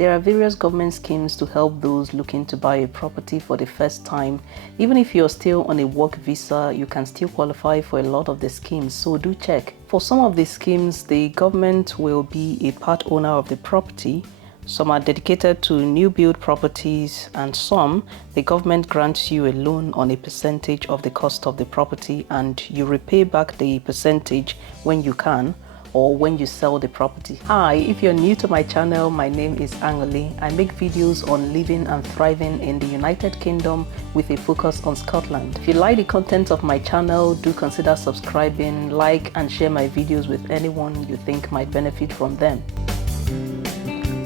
There are various government schemes to help those looking to buy a property for the first time. Even if you're still on a work visa, you can still qualify for a lot of the schemes, so do check. For some of the schemes, the government will be a part owner of the property. Some are dedicated to new build properties, and some, the government grants you a loan on a percentage of the cost of the property and you repay back the percentage when you can, or when you sell the property. Hi, if you're new to my channel, my name is Angoli. I make videos on living and thriving in the United Kingdom with a focus on Scotland. If you like the content of my channel, do consider subscribing, like and share my videos with anyone you think might benefit from them.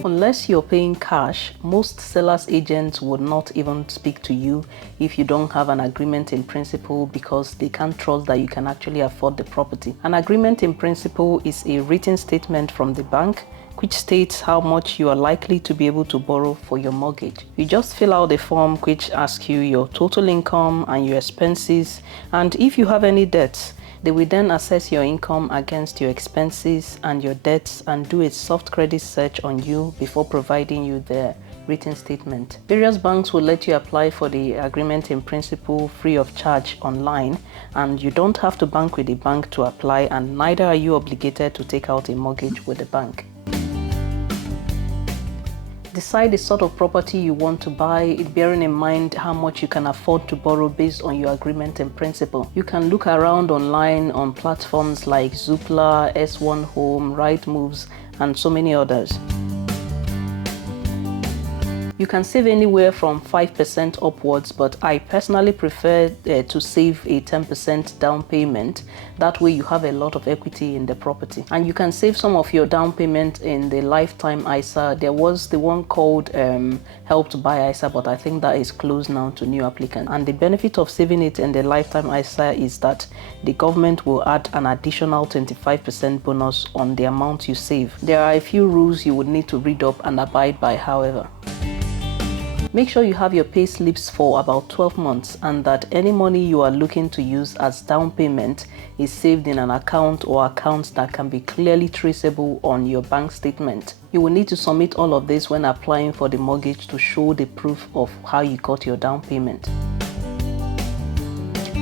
Unless you're paying cash, most sellers' agents would not even speak to you if you don't have an agreement in principle, because they can't trust that you can actually afford the property. An agreement in principle is a written statement from the bank which states how much you are likely to be able to borrow for your mortgage. You just fill out the form which asks you your total income and your expenses, and if you have any debts, they will then assess your income against your expenses and your debts and do a soft credit search on you before providing you their written statement. Various banks will let you apply for the agreement in principle free of charge online, and you don't have to bank with the bank to apply, and neither are you obligated to take out a mortgage with the bank. Decide the sort of property you want to buy, bearing in mind how much you can afford to borrow based on your agreement in principle. You can look around online on platforms like Zoopla, S1 Home, Rightmoves, and so many others. You can save anywhere from 5% upwards, but I personally prefer to save a 10% down payment. That way you have a lot of equity in the property. And you can save some of your down payment in the lifetime ISA. There was the one called Help to Buy ISA, but I think that is closed now to new applicants. And the benefit of saving it in the lifetime ISA is that the government will add an additional 25% bonus on the amount you save. There are a few rules you would need to read up and abide by, however. Make sure you have your pay slips for about 12 months and that any money you are looking to use as down payment is saved in an account or accounts that can be clearly traceable on your bank statement. You will need to submit all of this when applying for the mortgage to show the proof of how you got your down payment.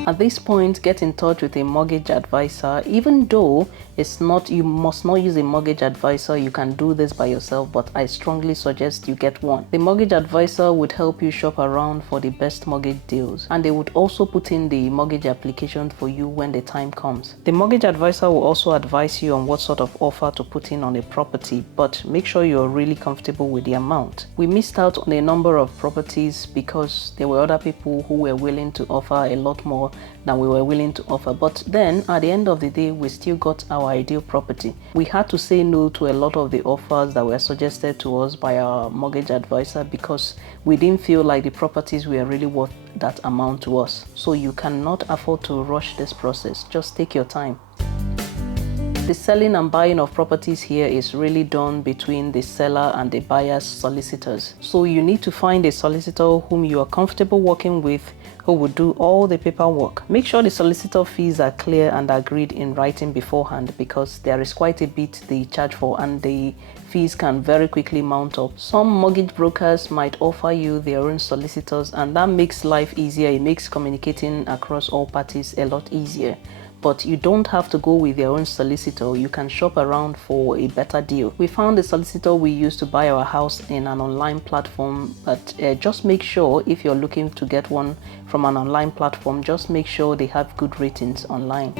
At this point, get in touch with a mortgage advisor. Even though you must not use a mortgage advisor, you can do this by yourself, but I strongly suggest you get one. The mortgage advisor would help you shop around for the best mortgage deals, and they would also put in the mortgage application for you when the time comes. The mortgage advisor will also advise you on what sort of offer to put in on a property, but make sure you're really comfortable with the amount. We missed out on a number of properties because there were other people who were willing to offer a lot more than we were willing to offer, but then at the end of the day we still got our ideal property. We had to say no to a lot of the offers that were suggested to us by our mortgage advisor because we didn't feel like the properties were really worth that amount to us. So you cannot afford to rush this process. Just take your time. The selling and buying of properties here is really done between the seller and the buyer's solicitors. So you need to find a solicitor whom you are comfortable working with, who will do all the paperwork. Make sure the solicitor fees are clear and agreed in writing beforehand, because there is quite a bit they charge for and the fees can very quickly mount up. Some mortgage brokers might offer you their own solicitors, and that makes life easier. It makes communicating across all parties a lot easier. But you don't have to go with your own solicitor. You can shop around for a better deal. We found the solicitor we used to buy our house in an online platform, but just make sure if you're looking to get one from an online platform, just make sure they have good ratings online.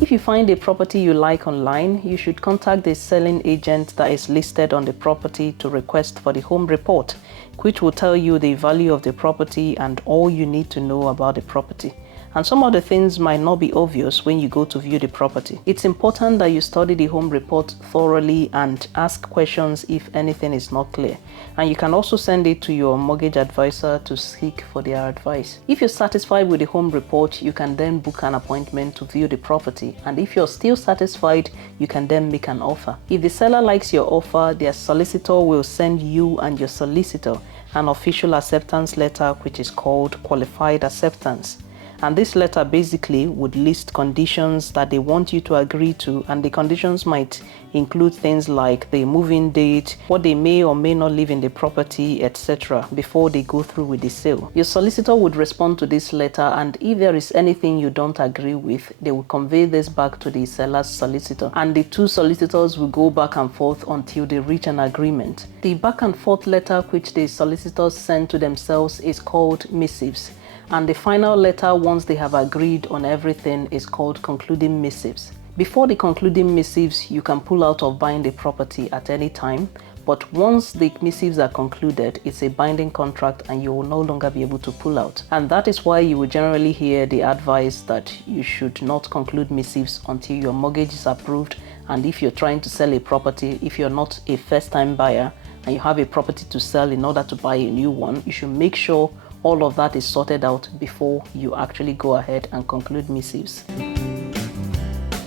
If you find a property you like online, you should contact the selling agent that is listed on the property to request for the home report, which will tell you the value of the property and all you need to know about the property. And some of the things might not be obvious when you go to view the property. It's important that you study the home report thoroughly and ask questions if anything is not clear. And you can also send it to your mortgage advisor to seek for their advice. If you're satisfied with the home report, you can then book an appointment to view the property. And if you're still satisfied, you can then make an offer. If the seller likes your offer, their solicitor will send you and your solicitor an official acceptance letter, which is called qualified acceptance. And this letter basically would list conditions that they want you to agree to, and the conditions might include things like the move-in date, what they may or may not live in the property, etc. before they go through with the sale. Your solicitor would respond to this letter, and if there is anything you don't agree with, they will convey this back to the seller's solicitor, and the two solicitors will go back and forth until they reach an agreement. The back and forth letter which the solicitors send to themselves is called missives, and the final letter, once they have agreed on everything, is called concluding missives. Before the concluding missives, you can pull out of buying the property at any time, but once the missives are concluded, it's a binding contract and you will no longer be able to pull out. And that is why you will generally hear the advice that you should not conclude missives until your mortgage is approved. And if you're trying to sell a property, if you're not a first-time buyer and you have a property to sell in order to buy a new one, you should make sure all of that is sorted out before you actually go ahead and conclude missives.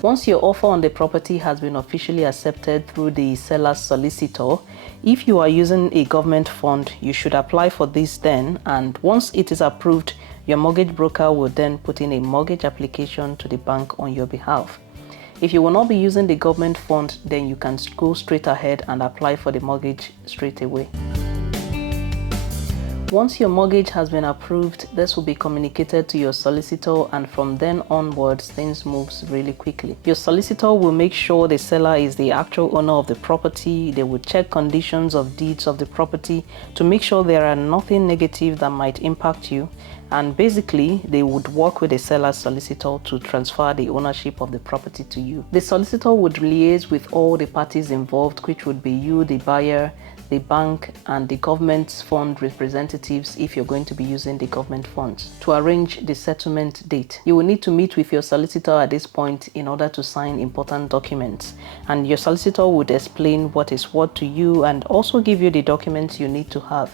Once your offer on the property has been officially accepted through the seller's solicitor, if you are using a government fund, you should apply for this then, and once it is approved, your mortgage broker will then put in a mortgage application to the bank on your behalf. If you will not be using the government fund, then you can go straight ahead and apply for the mortgage straight away. Once your mortgage has been approved, this will be communicated to your solicitor, and from then onwards, things moves really quickly. Your solicitor will make sure the seller is the actual owner of the property. They will check conditions of deeds of the property to make sure there are nothing negative that might impact you. And basically, they would work with the seller's solicitor to transfer the ownership of the property to you. The solicitor would liaise with all the parties involved, which would be you, the buyer, the bank, and the government fund representatives if you're going to be using the government funds, to arrange the settlement date. You will need to meet with your solicitor at this point in order to sign important documents, and your solicitor would explain what is what to you and also give you the documents you need to have.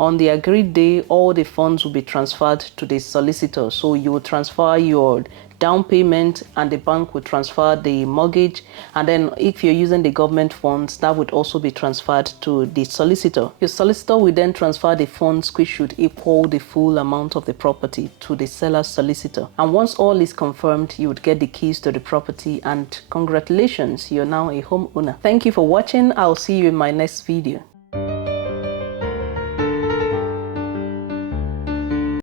On the agreed day, all the funds will be transferred to the solicitor. So you will transfer your down payment and the bank will transfer the mortgage, and then if you're using the government funds, that would also be transferred to the solicitor. Your solicitor will then transfer the funds which should equal the full amount of the property to the seller's solicitor. And once all is confirmed, you would get the keys to the property, and congratulations, you're now a homeowner. Thank you for watching. I'll see you in my next video.